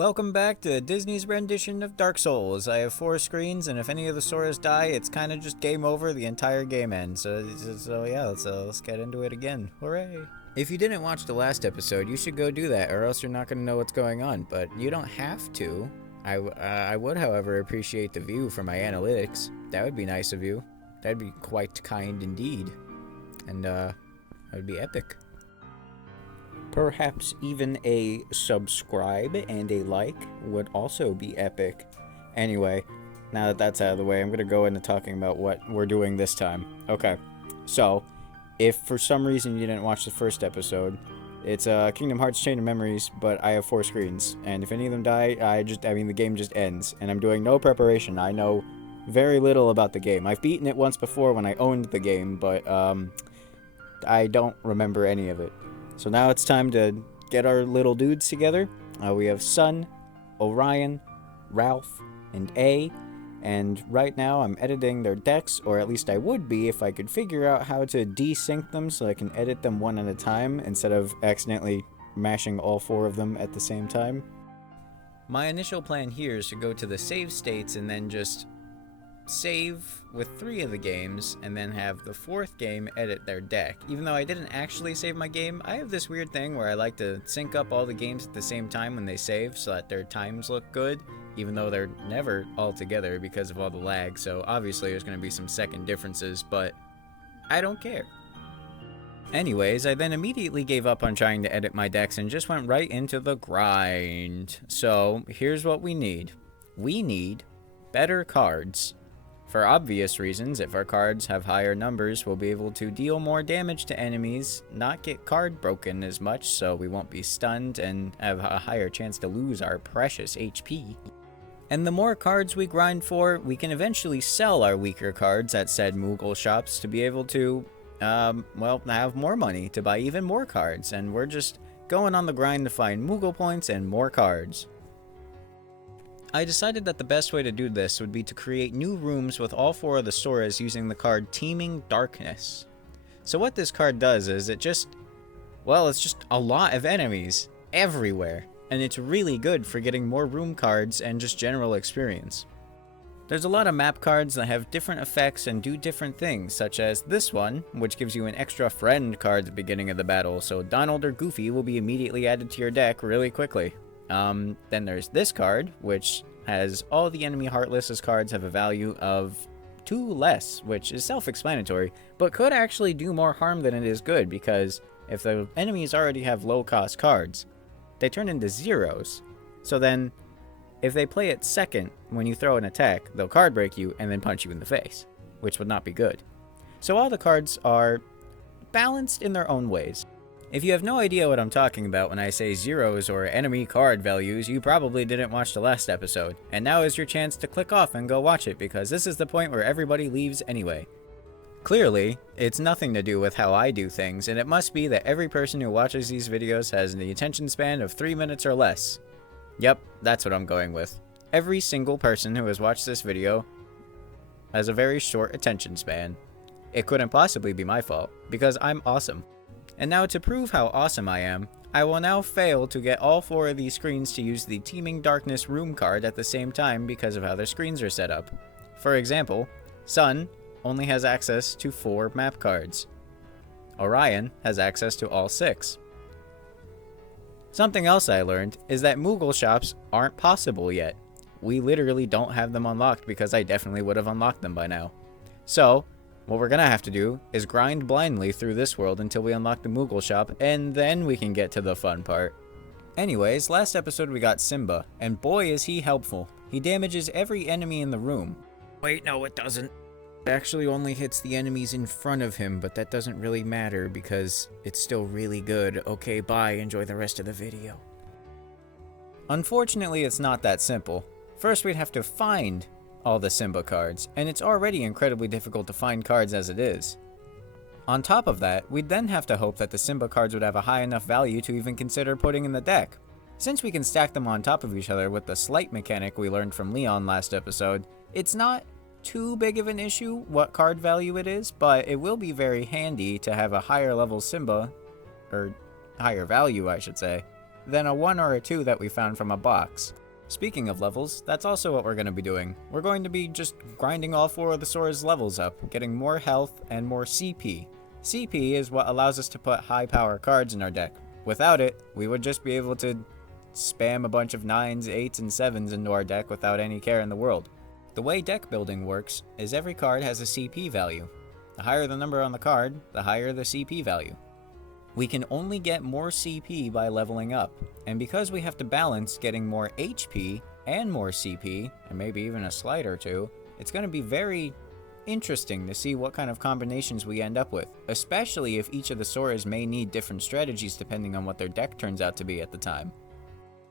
Welcome back to Disney's rendition of Dark Souls. I have 4 screens, and if any of the Soras die, it's kind of just game over, the entire game ends. So yeah, let's get into it again. Hooray! If you didn't watch the last episode, you should go do that, or else you're not going to know what's going on, but you don't have to. I would, however, appreciate the view for my analytics. That would be nice of you. That'd be quite kind indeed. And, that would be epic. Perhaps even a subscribe and a like would also be epic. Anyway, now that that's out of the way, I'm going to go into talking about what we're doing this time. Okay, so, if for some reason you didn't watch the first episode, it's Kingdom Hearts Chain of Memories, but I have 4 screens, and if any of them die, the game just ends, and I'm doing no preparation. I know very little about the game. I've beaten it once before when I owned the game, but, I don't remember any of it. So now it's time to get our little dudes together. We have Sun, Orion, Ralph, and A. And right now I'm editing their decks, or at least I would be if I could figure out how to desync them so I can edit them one at a time instead of accidentally mashing all 4 of them at the same time. My initial plan here is to go to the save states and then just save with 3 of the games and then have the 4th game edit their deck. Even though I didn't actually save my game, I have this weird thing where I like to sync up all the games at the same time when they save so that their times look good, even though they're never all together because of all the lag. So obviously there's going to be some second differences, but I don't care. Anyways, I then immediately gave up on trying to edit my decks and just went right into the grind. So here's what we need. We need better cards. For obvious reasons, if our cards have higher numbers, we'll be able to deal more damage to enemies, not get card broken as much, so we won't be stunned and have a higher chance to lose our precious HP. And the more cards we grind for, we can eventually sell our weaker cards at said Moogle shops to be able to, have more money to buy even more cards, and we're just going on the grind to find Moogle points and more cards. I decided that the best way to do this would be to create new rooms with all 4 of the Soras using the card Teeming Darkness. So what this card does is it's just a lot of enemies everywhere, and it's really good for getting more room cards and just general experience. There's a lot of map cards that have different effects and do different things, such as this one, which gives you an extra friend card at the beginning of the battle, so Donald or Goofy will be immediately added to your deck really quickly. Then there's this card, which has all the enemy Heartless's cards have a value of 2 less, which is self-explanatory, but could actually do more harm than it is good, because if the enemies already have low-cost cards, they turn into zeros. So then, if they play it second when you throw an attack, they'll card break you and then punch you in the face, which would not be good. So all the cards are balanced in their own ways. If you have no idea what I'm talking about when I say zeros or enemy card values, you probably didn't watch the last episode, and now is your chance to click off and go watch it, because this is the point where everybody leaves anyway. Clearly, it's nothing to do with how I do things, and it must be that every person who watches these videos has the attention span of 3 minutes or less. Yep, that's what I'm going with. Every single person who has watched this video has a very short attention span. It couldn't possibly be my fault, because I'm awesome. And now to prove how awesome I am, I will now fail to get all 4 of these screens to use the Teeming Darkness room card at the same time because of how their screens are set up. For example, Sun only has access to 4 map cards. Orion has access to all 6. Something else I learned is that Moogle shops aren't possible yet. We literally don't have them unlocked because I definitely would have unlocked them by now. So, what we're gonna have to do is grind blindly through this world until we unlock the Moogle shop, and then we can get to the fun part. Anyways, last episode we got Simba, and boy is he helpful. He damages every enemy in the room. Wait, no it doesn't. It actually only hits the enemies in front of him, but that doesn't really matter because it's still really good. Okay, bye, enjoy the rest of the video. Unfortunately, it's not that simple. First, we'd have to find all the Simba cards, and it's already incredibly difficult to find cards as it is. On top of that, we'd then have to hope that the Simba cards would have a high enough value to even consider putting in the deck. Since we can stack them on top of each other with the slight mechanic we learned from Leon last episode, it's not too big of an issue what card value it is, but it will be very handy to have a higher level Simba, or higher value I should say, than a 1 or a 2 that we found from a box. Speaking of levels, that's also what we're going to be doing. We're going to be just grinding all 4 of the Soras levels up, getting more health and more CP. CP is what allows us to put high power cards in our deck. Without it, we would just be able to spam a bunch of 9s, 8s, and 7s into our deck without any care in the world. The way deck building works is every card has a CP value. The higher the number on the card, the higher the CP value. We can only get more CP by leveling up, and because we have to balance getting more HP and more CP, and maybe even a slide or two, it's going to be very interesting to see what kind of combinations we end up with, especially if each of the Soras may need different strategies depending on what their deck turns out to be at the time.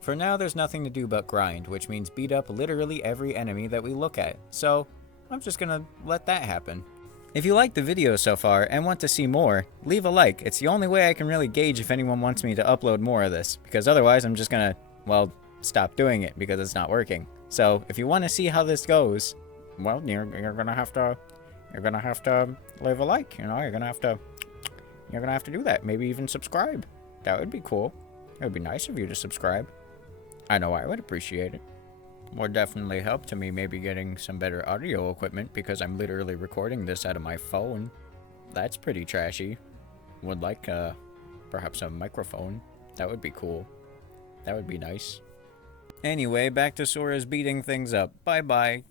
For now, there's nothing to do but grind, which means beat up literally every enemy that we look at, so I'm just gonna let that happen. If you liked the video so far and want to see more, leave a like. It's the only way I can really gauge if anyone wants me to upload more of this, because otherwise I'm just gonna, well, stop doing it because it's not working. So if you want to see how this goes, well, you're gonna have to leave a like, you know, you're gonna have to do that. Maybe even subscribe. That would be cool. It would be nice of you to subscribe. I know I would appreciate it. Would definitely help to me maybe getting some better audio equipment because I'm literally recording this out of my phone. That's pretty trashy. Would like perhaps a microphone. That would be cool. That would be nice. Anyway, back to Soras beating things up. Bye bye.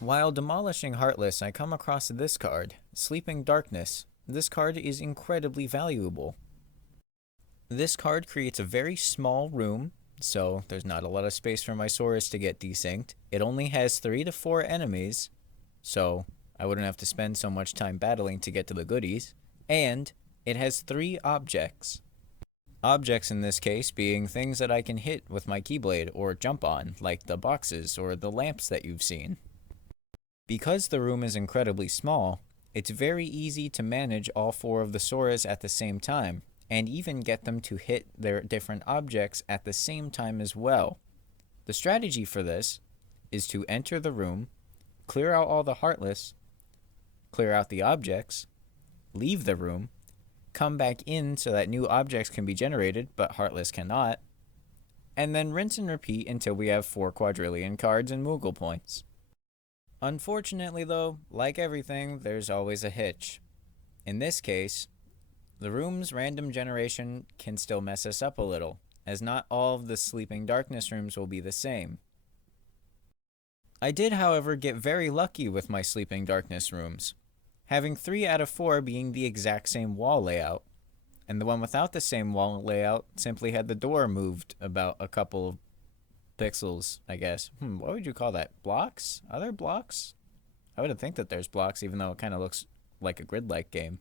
While demolishing Heartless, I come across this card, Sleeping Darkness. This card is incredibly valuable. This card creates a very small room, so there's not a lot of space for my Soras to get desynced. It only has 3 to 4 enemies, so I wouldn't have to spend so much time battling to get to the goodies. And it has 3 objects. Objects in this case being things that I can hit with my Keyblade or jump on, like the boxes or the lamps that you've seen. Because the room is incredibly small, it's very easy to manage all 4 of the Soras at the same time, and even get them to hit their different objects at the same time as well. The strategy for this is to enter the room, clear out all the Heartless, clear out the objects, leave the room, come back in so that new objects can be generated, but Heartless cannot, and then rinse and repeat until we have 4 quadrillion cards and Moogle points. Unfortunately though, like everything, there's always a hitch. In this case, the room's random generation can still mess us up a little, as not all of the Sleeping Darkness rooms will be the same. I did, however, get very lucky with my Sleeping Darkness rooms, having 3 out of 4 being the exact same wall layout, and the one without the same wall layout simply had the door moved about a couple of pixels, I guess. What would you call that? Blocks? Are there blocks? I wouldn't think that there's blocks, even though it kind of looks like a grid-like game.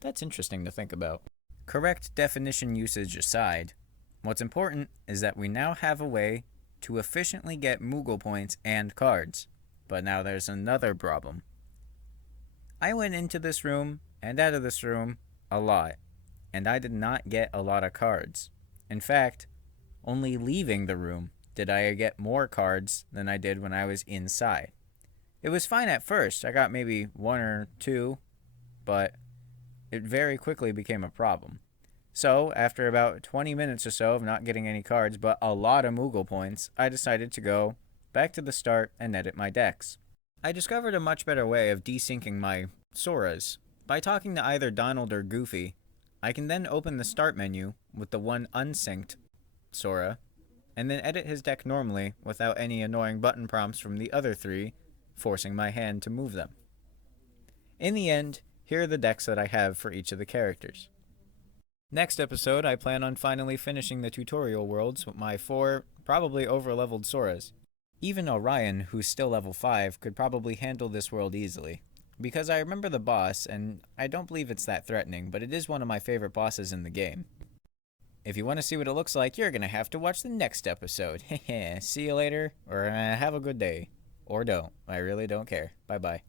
That's interesting to think about. Correct definition usage aside, what's important is that we now have a way to efficiently get Moogle points and cards. But now there's another problem. I went into this room and out of this room a lot, and I did not get a lot of cards. In fact, only leaving the room did I get more cards than I did when I was inside. It was fine at first. I got maybe 1 or 2, but it very quickly became a problem. So, after about 20 minutes or so of not getting any cards, but a lot of Moogle points, I decided to go back to the start and edit my decks. I discovered a much better way of desyncing my Soras. By talking to either Donald or Goofy, I can then open the start menu with the one unsynced Sora, and then edit his deck normally without any annoying button prompts from the other three, forcing my hand to move them. In the end, here are the decks that I have for each of the characters. Next episode, I plan on finally finishing the tutorial worlds with my 4 probably over-leveled Soras. Even Orion, who's still level 5, could probably handle this world easily. Because I remember the boss, and I don't believe it's that threatening, but it is one of my favorite bosses in the game. If you want to see what it looks like, you're gonna have to watch the next episode. See you later, or have a good day. Or don't. I really don't care. Bye bye.